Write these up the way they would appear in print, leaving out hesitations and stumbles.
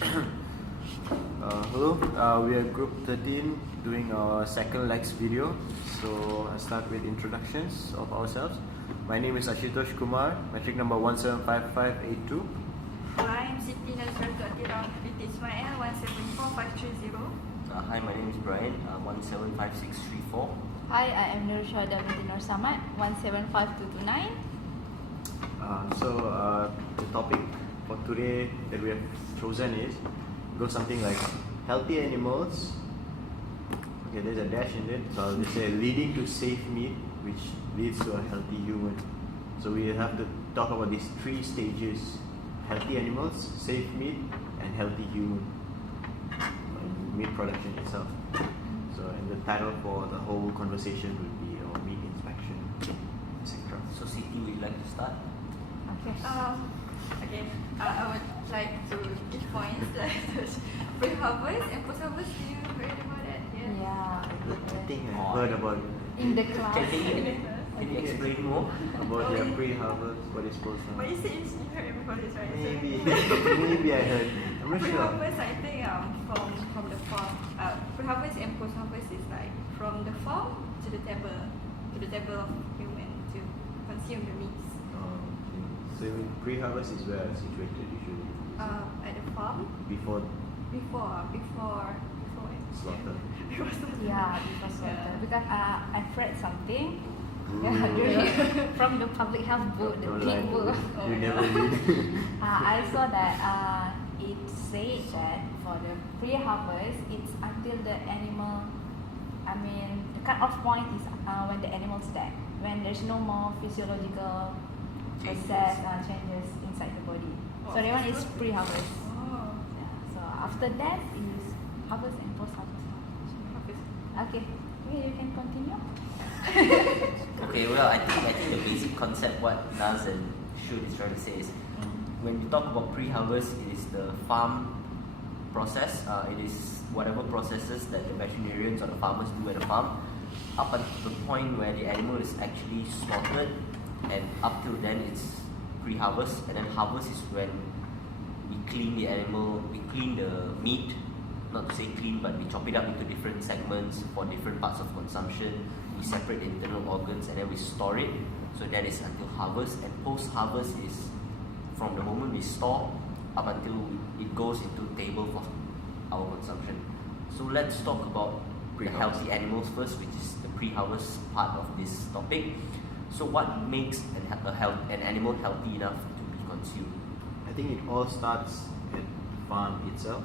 Hello, we are group 13 doing our second Lex video. So I start with introductions of ourselves. My name is Ashutosh Kumar, metric number 175582. I'm Siti Nazrul Atira with Ismail 174530. Hi, my name is Brian, 175634. Hi, I am Nurshada binti Nur Samad, 175229. The topic for today that we have chosen goes something like healthy animals. Okay, there's a dash in it, so I'll just say leading to safe meat, which leads to a healthy human. So we have to talk about these three stages: healthy animals, safe meat, and healthy human. Meat production itself. So, and the title for the whole conversation would be meat inspection, etc. So, Siti, would you like to start? Okay. I would like to give points like pre-harvest and post-harvest. Do you heard about that? Yeah. I think I heard about In the class. Can you explain more? about their pre-harvest, what is post-harvest. But you said you heard about this, right? Maybe I heard. I'm not sure. Pre-harvest, I think from the farm. Pre-harvest and post-harvest is like from the farm to the table of human to consume the meats. So pre-harvest is where it's situated usually. At the farm Before before slaughter. before slaughter. Yeah, because of Yeah. because I've read something. Ooh. From the public health book, the Don't big lie. book. You never read. I saw that it said that for the pre-harvest, it's until the animal. The cut-off point is when the animal's dead, when there's no more physiological process changes inside the body. So that one is pre-harvest. Oh. Yeah. So after that is harvest and post-harvest. Okay, you can continue. Okay, well, I think the basic concept what Naz and Shud is trying to say is when you talk about pre-harvest, it is the farm process. It is whatever processes that the veterinarians or the farmers do at the farm up until the point where the animal is actually slaughtered, and up till then it's pre-harvest, and then harvest is when we clean the animal, we clean the meat, not to say clean, but we chop it up into different segments for different parts of consumption. We separate the internal organs and then we store it. So that is until harvest, and post-harvest is from the moment we store up until it goes into table for our consumption. So let's talk about the healthy animals first, which is the pre-harvest part of this topic. So what makes an animal healthy enough to be consumed? I think it all starts at the farm itself.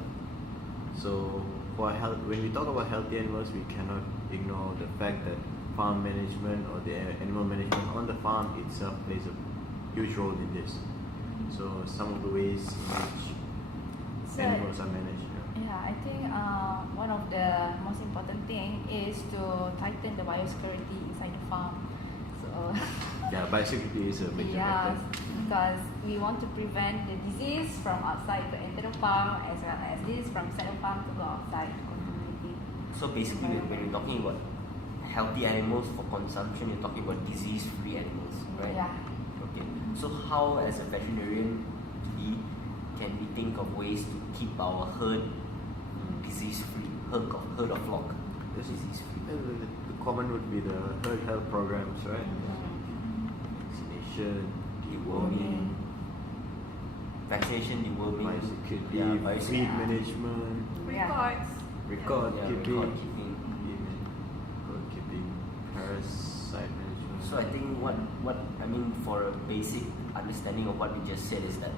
So when we talk about healthy animals, we cannot ignore the fact that farm management or the animal management on the farm itself plays a huge role in this. So some of the ways in which animals are managed. Yeah, I think one of the most important thing is to tighten the biosecurity inside the farm. So Yeah, biosecurity is a major yeah, factor. because we want to prevent the disease from outside to enter the farm, as well as this from inside the farm to go outside to contaminate it. So basically, when you're talking about healthy animals for consumption, you're talking about disease-free animals, right? Yeah. Okay. So how, as a veterinarian, can we think of ways to keep our herd disease-free, herd of flock This is disease-free? the common would be the herd health programs, right? Vaccination, deworming, Vaccination, deworming, biosecurity, biosecurity. feed management, record Yeah, keeping, record keeping. record keeping, parasite management. So I think what I mean for a basic understanding of what we just said is that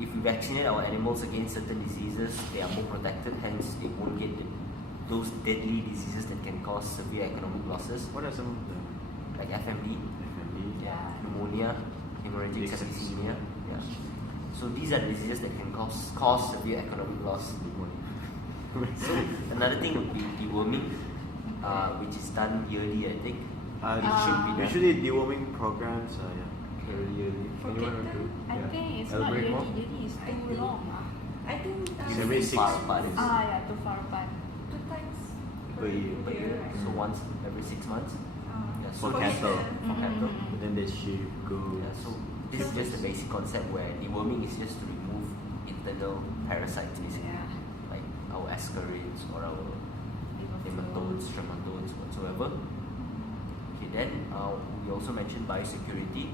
if we vaccinate our animals against certain diseases, they are more protected, hence they won't get those deadly diseases that can cause severe economic losses, What are some of them? like FMD, FMD, pneumonia, hemorrhagic Big septicemia. Yeah. So these are diseases that can cause severe economic loss. So another thing would be deworming, which is done yearly, I think. It should be done. Usually deworming programs are yearly. For Anyone want cattle, to? I yeah. think it's Elaborate not more? yearly, it's I too think- long. I think It's every six. Far apart is Yeah, too far apart. 2 times Per year. per year, right? so once every 6 months. Yeah, so For cattle. For cattle. But then they sheep, goats. Yeah, so this is just the basic concept where deworming is just to remove internal parasites basically, Yeah. like our ascarids or our nematodes, trematodes, whatsoever. Okay, then we also mentioned biosecurity.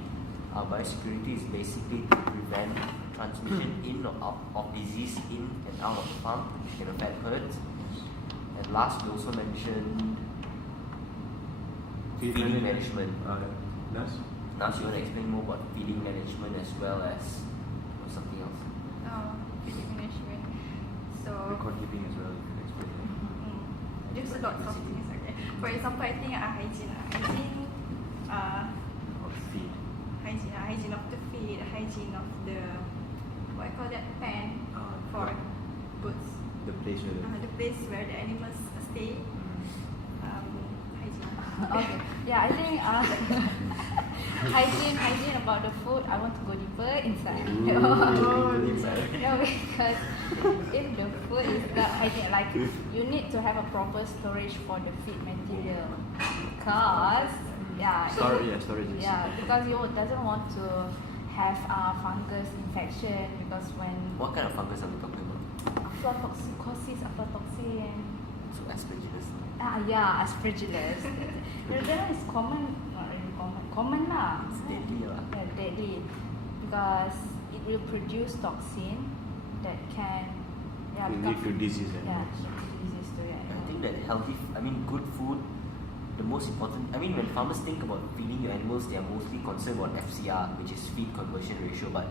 Biosecurity is basically to prevent transmission in or out of disease in and out of the farm, which can affect herds. And last, we also mentioned feeding management. Nas? Now, you want to explain more about feeding management as well as something else? Feeding management. So Record keeping as well, you can explain that. there's a lot of things. Okay. For example, I think hygiene. Or feed. Hygiene of the feed, hygiene of the what I call that pen for Right. goods. The place where The place where the animals stay. Hygiene. Okay. Yeah, I think hygiene about the food. I want to go deeper inside. No, because if the food is not hygiene, like you need to have a proper storage for the feed material. Because storage is because you doesn't want to have fungus infection because when What kind of fungus are we talking about? aflatoxin. So aspergillus. Aspergillus. That one is common, not really common lah. It's deadly lah. Yeah, deadly because it will produce toxin that can lead to disease. disease to your I animal. think that good food, the most important, when farmers think about feeding your animals, they are mostly concerned about FCR, which is feed conversion ratio. But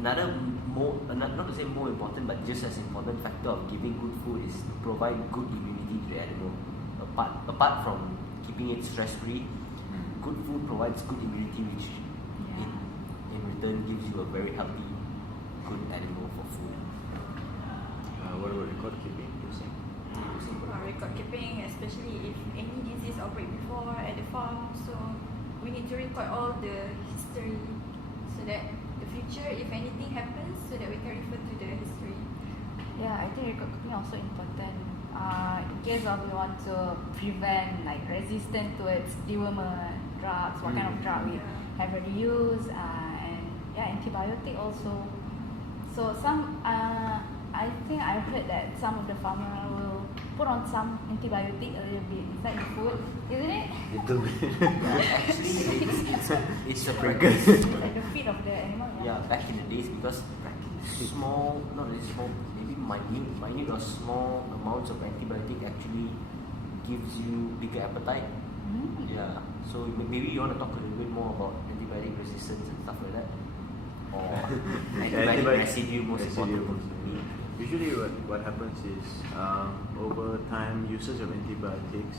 not to say more important, but just as important factor of giving good food is to provide good immunity to the animal. Apart from keeping it stress-free, good food provides good immunity, which in return gives you a very healthy, good animal for food. What about record keeping? Record keeping, especially if any disease outbreak before at the farm, so we need to record all the history so that the future, if anything happens, so that we can refer to the history. Yeah, I think record keeping also important. In case of we want to prevent like resistance towards dewormer drugs, what kind of drug we have already used, and antibiotic also. So some, I think I heard that some of the farmer will put on some antibiotic a little bit inside the food, isn't it? Little bit. Actually, it's a Practice. Inside the feed of the animal. Yeah, back in the days, because small, not really small, maybe minute or small amounts of antibiotic actually gives you bigger appetite. Yeah, so maybe you want to talk a little bit more about antibiotic resistance and stuff like that, or antibiotic residue, most importantly. Usually what happens is over time usage of antibiotics,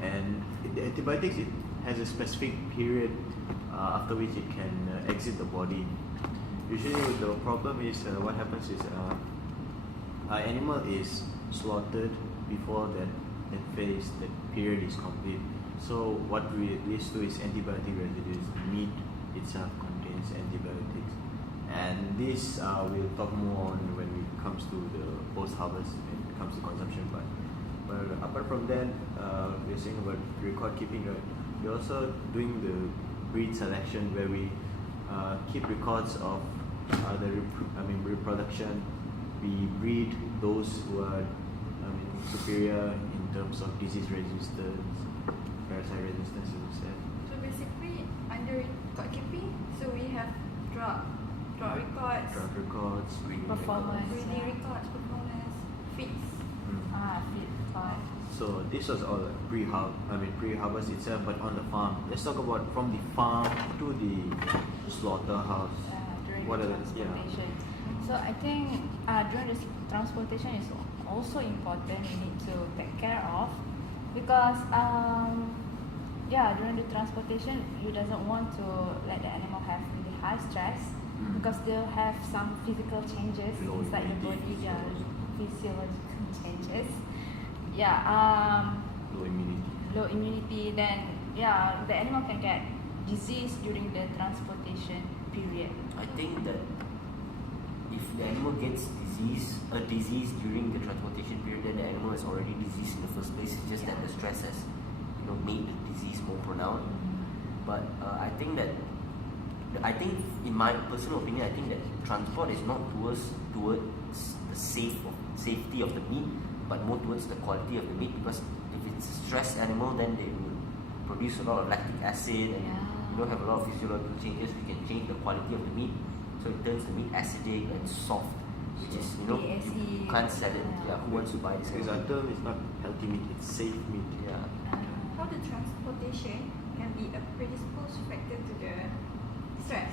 and the antibiotics, it has a specific period after which it can exit the body. Usually the problem is what happens is an animal is slaughtered before that phase, that period is complete. So what we leads to is antibiotic residues. Meat itself contains antibiotics, and this we'll talk more on when it comes to the post-harvest, when it comes to consumption. But apart from that, we're saying about record keeping. Right? We're also doing the breed selection, where we keep records of the reproduction. We breed those who are superior in terms of disease resistance, parasite resistance, as you said. So basically, under record keeping, so we have drug records, Drug records, breeding Performance. records. breeding records, performance, feeds. Feed part. So this was all pre-harvest itself, but on the farm. Let's talk about from the farm to the slaughterhouse. During What the are the- transportation. So I think during the transportation is also important. We need to take care of because during the transportation you doesn't want to let the animal have really high stress because they'll have some physical changes Low inside the immunity, body. Physiological changes. Low immunity. Low immunity. Then the animal can get disease during the transportation period. I think that if the animal gets a disease during the transportation period, then the animal is already diseased in the first place. It's just that the stress has, made the disease more pronounced. But I think that I think, in my personal opinion, I think that transport is not towards the safety of the meat, but more towards the quality of the meat. Because if it's a stressed animal, then they will produce a lot of lactic acid, and you don't have a lot of physiological changes. We can change the quality of the meat, so it turns the meat acidic and soft, which is, you know, you can't sell it. Yeah, who wants to buy this? Because our term is not healthy meat, it's safe meat. Yeah. How the transportation can be a predisposed factor to the stress,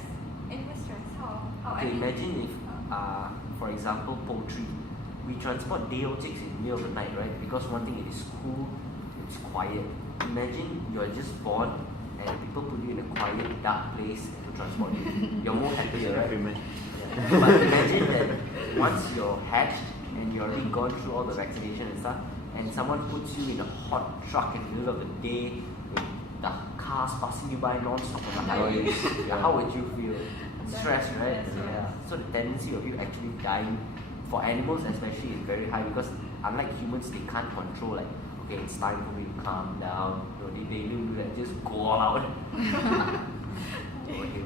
animal stress. How Okay, I mean, imagine if, for example, poultry. We transport day-old chicks in the middle of the night, right? Because one thing, it is cool, it's quiet. Imagine you are just born and people put you in a quiet, dark place to transport you. You're more happier, right? Agreement. Yeah. But imagine that once you're hatched and you've already gone through all the vaccination and stuff, and someone puts you in a hot truck in the middle of the day with the cars passing you by non-stop on the highway, yeah, how would you feel? Stress, right? Yes, yes. Yeah. So the tendency of you actually dying, for animals especially, is very high, because unlike humans, they can't control, like, okay, it's time for me to calm down. No, they don't do that, just go all out. Okay.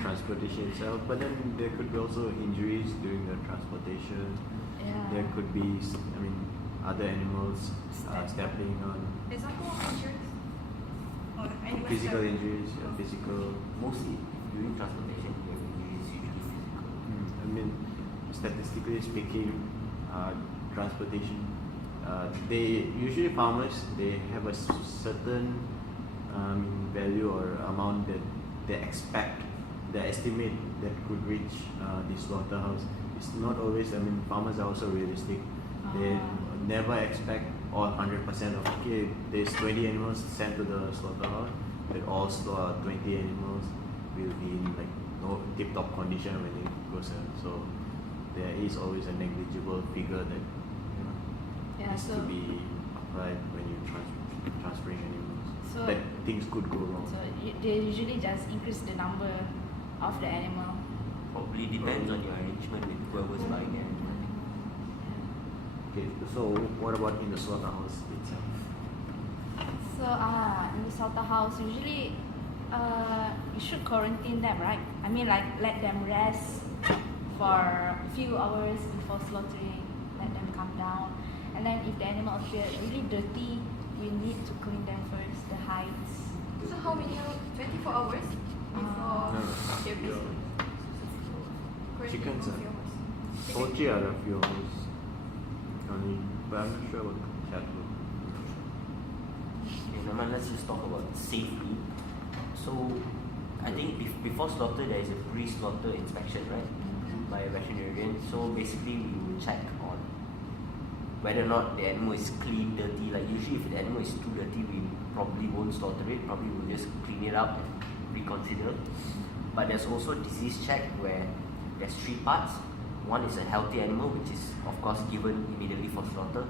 Transportation itself, but then there could be also injuries during the transportation. There could be, other animals stepping on example of injuries or animal physical stress. injuries, physical. Mostly during transportation, you have injuries, usually physical. Statistically speaking, transportation, they usually farmers, they have a certain value or amount that they expect, they estimate that could reach the slaughterhouse. It's not always. Farmers are also realistic. They never expect all 100% of, okay, there's 20 animals sent to the slaughterhouse, but all 20 animals will be in no tip-top condition when it goes out. So there is always a negligible figure that needs to be applied when you transferring animals. So- that things could go wrong. So they usually just increase the number of the animal. Probably depends on your arrangement with whoever's buying it. Okay, so what about in the slaughterhouse itself? So in the slaughterhouse, usually you should quarantine them, right? Let them rest for a few hours before slaughtering. Let them calm down, and then if the animal appear really dirty, we need to clean them first, the hides. So how many 24 hours before No. they're busy? Chickens, Quarantine for a few hours. Poultry are a few hours only, but I'm not sure about cattle. Okay, now let's just talk about safe meat. So, I think before slaughter, there is a pre-slaughter inspection, right? By a veterinarian. So basically, we will check on whether or not the animal is clean, dirty. Like usually, if the animal is too dirty, we probably won't slaughter it. Probably we'll just clean it up and reconsider. But there's also disease check where there's 3 parts. One is a healthy animal, which is of course given immediately for slaughter.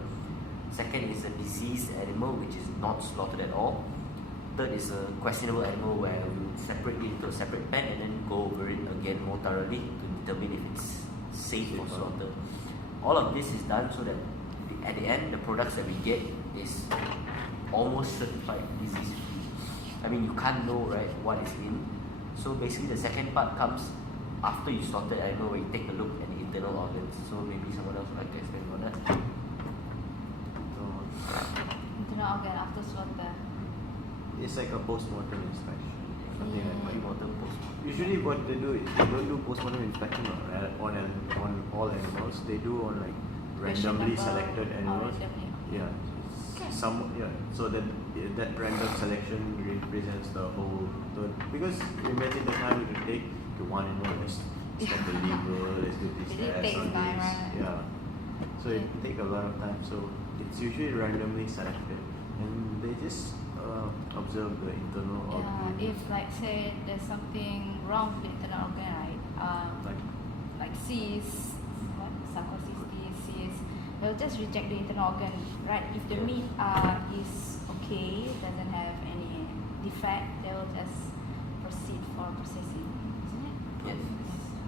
Second is a diseased animal, which is not slaughtered at all. Third is a questionable animal, where we will separate it into a separate pen and then go over it again more thoroughly to determine if it's safe for slaughter. All of this is done so that at the end, the products that we get is almost certified disease free. You can't know, right, what is in. So basically, the second part comes after you slaughter the animal, where you take a look at the internal organs. So maybe someone else would like to explain about that. Internal organ after slaughter. It's like a post-mortem inspection, something like that. Pre-mortem, post-mortem. Usually what they do is they don't do post-mortem inspection on all animals. They do on randomly selected animals. Yeah. So that random selection represents the whole. Because imagine the time it would take to one animal, let's check the liver, let's do this, It that, takes all time, this. right? Yeah. So it take a lot of time. So it's usually randomly selected, and they just observe the internal organ. If say there's something wrong with the internal organ, right? Like cysts, sarcoidosis, they'll just reject the internal organ, right? If the meat is okay, doesn't have any defect, they will just proceed for processing, isn't it? Yes.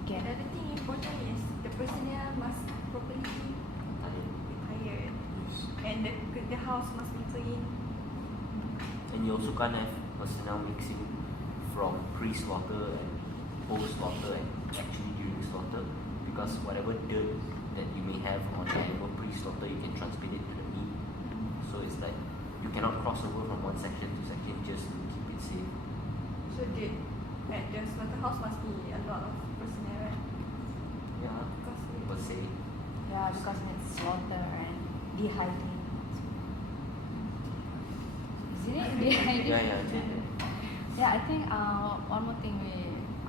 Okay. Another thing important is the personnel must properly hired, and the house must be clean. And you also can't have personnel mixing from pre-slaughter and post-slaughter and actually during slaughter, because whatever dirt that you may have on the animal pre-slaughter, you can transmit it to the meat. So it's like you cannot cross over from one section to section just to keep it safe. So at the slaughterhouse must be a lot of personnel, right? Yeah, Because per se. Yeah, because it's slaughter and dehydrating. Isn't it dehydrating? Yeah. Yeah, I think one more thing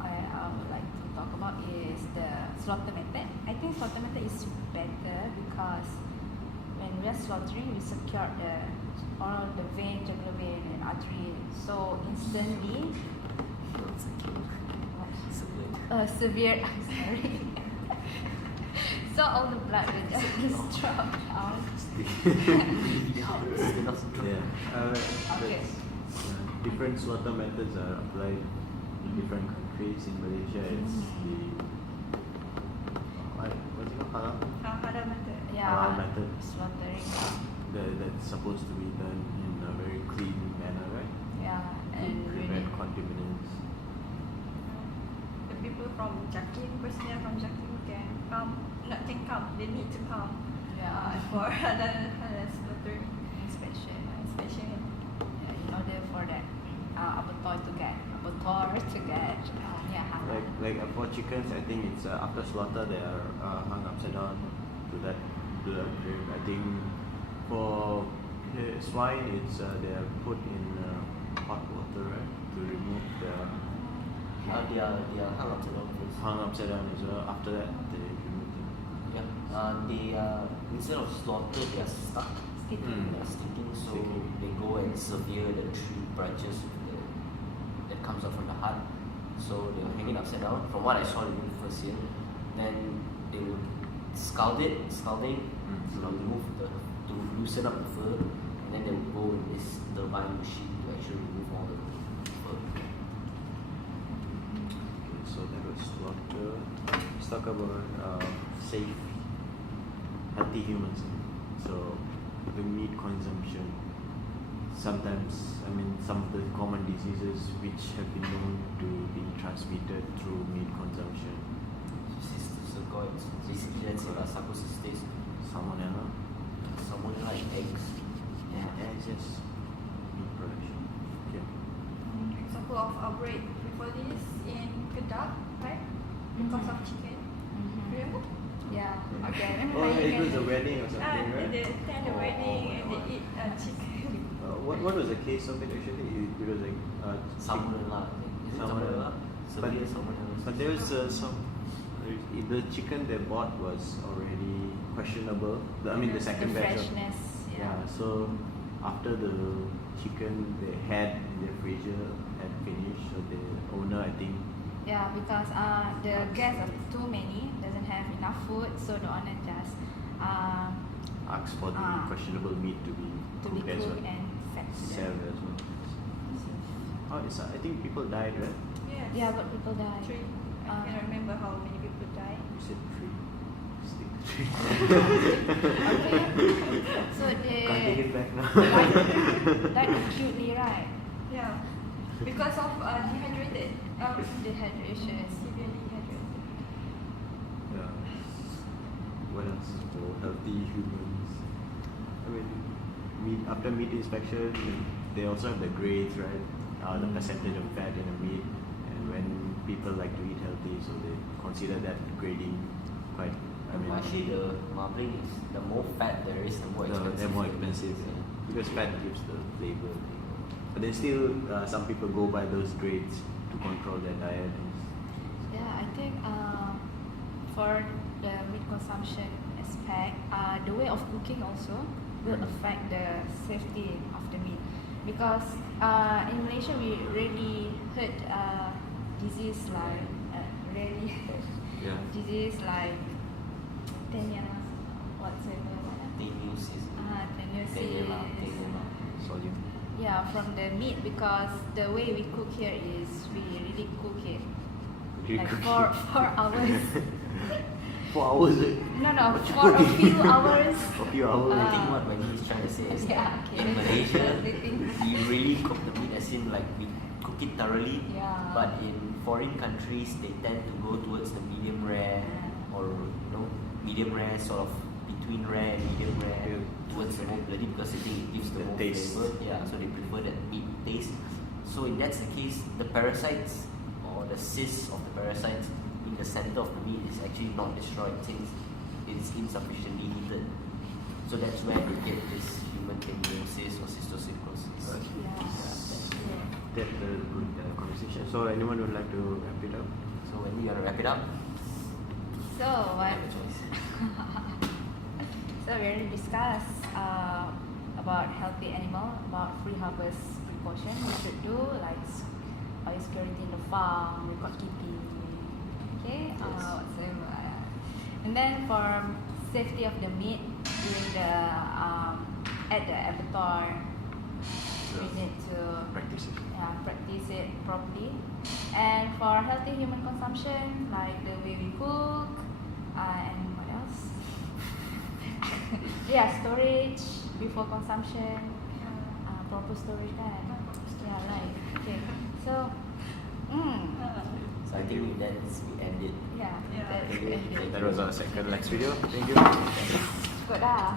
I would like to talk about is the slaughter method. I think slaughter method is better because when we are slaughtering, we secure all the vein, jugular vein, and artery. So instantly, severe. I'm sorry. So all the blood will just drop out. Yeah. Okay. Different slaughter methods are applied in different countries. In Malaysia, it's the what's it called? halal method. Yeah. Halal method. Slaughtering. That's supposed to be done in a very clean manner, right? Yeah, To and prevent really. contaminants. The people from Jakim, personnel from Jakim can come. They need to come Yeah. for halal slaughtering Inspection. inspection. Yeah, in order for that abattoir to get halal. Like for chickens, I think it's after slaughter they are hung upside down to that grave. I think for swine, it's they are put in hot water, right, to remove the They are hung upside down first. hung upside down as well. After that, they remove them. Yeah. They are, instead of slaughter, they are stuck. Sticking. They are sticking, so Sticking. they go and sever the tree branches that comes out from the heart. So they were hanging upside down. From what I saw during the first year, then they would scalding to remove to loosen up the fur, and then they would go with this turbine machine to actually remove all the fur. Okay, so that was slaughter. Let's talk about safe, healthy humans. So the meat consumption. Sometimes, some of the common diseases which have been known to be transmitted through meat consumption. Cysticercoids, basically that's Lassa cystis, Salmonella. salmonella in eggs. Yeah, it's just meat production. Okay. Example of outbreak before this in Kedah, right? Because of chicken. Remember? Yeah. Okay. Oh, yeah, it was a wedding or something, right? They attend the wedding and they eat chicken. What was the case of it actually? It was like Salmonella, I think. Is it Salmonella. salmonella? Severe salmonella. But there was the chicken they bought was already questionable. The second the batch. freshness. Yeah. So after the chicken they had in their freezer had finished, so the owner, I think, Yeah, because the guests are too many, doesn't have enough food, so the owner just asked for the questionable meat to be cooked as well, cooked and fed to served them. as well. I think people died, right? Yes. Yeah, but people die. 3. I can't remember how many people died. You said 3. Stick 3. Okay. So Can't take it back now. died acutely, right? Yeah. Because of dehydrated. Dehydration. Severely dehydrated. Yeah. What else for healthy humans? After meat inspection, they also have the grades, right? The percentage of fat in the meat, and when people like to eat healthy, so they consider that grading quite. Actually, the marbling is the more fat there is, the more expensive. They're more expensive, yeah. Because fat gives the flavor. But then still, some people go by those grades to control their diet. Yeah, I think for the meat consumption aspect, the way of cooking also will affect the safety of the meat, because in Malaysia we really heard disease like Yeah. disease like tetanus, whatsoever. Tenusis. Tenusis. Sodium. Yeah, from the meat, because the way we cook here is we really cook it You like cook for it. 4 hours. 4 hours. No, for a few hours. A few hours. I think what Wendy is trying to say is Yeah, that okay, in that's Malaysia, translating. we really cook the meat as in like we cook it thoroughly. Yeah. But in foreign countries, they tend to go towards the medium rare, or medium rare, sort of between rare and medium rare, Yeah. towards the more bloody, because they think it gives the The more taste. flavor. Yeah, so they prefer that meat taste. So if that's the case, the parasites or the cysts of the parasites in the center of the meat is actually not destroyed since it's insufficiently heated. So that's where they get this human candidiasis or cysticercosis. Okay. Yeah. That's a good conversation. So anyone would like to wrap it up? So when you gonna wrap it up? So You what? have a choice. So we already discussed about healthy animal, about free harvest precaution we should do, like biosecurity in the farm, record keeping, okay, Yes. whatsoever. And then for safety of the meat during the at the abattoir, we need to Practice it. practice it properly. And for healthy human consumption, like the way we cook, and what else? Storage before consumption, proper storage kan. Yeah, right. Okay. So, So I think with that we end it. yeah, Yeah. that's Okay, it. That was our second next video. Thank you. Good dah.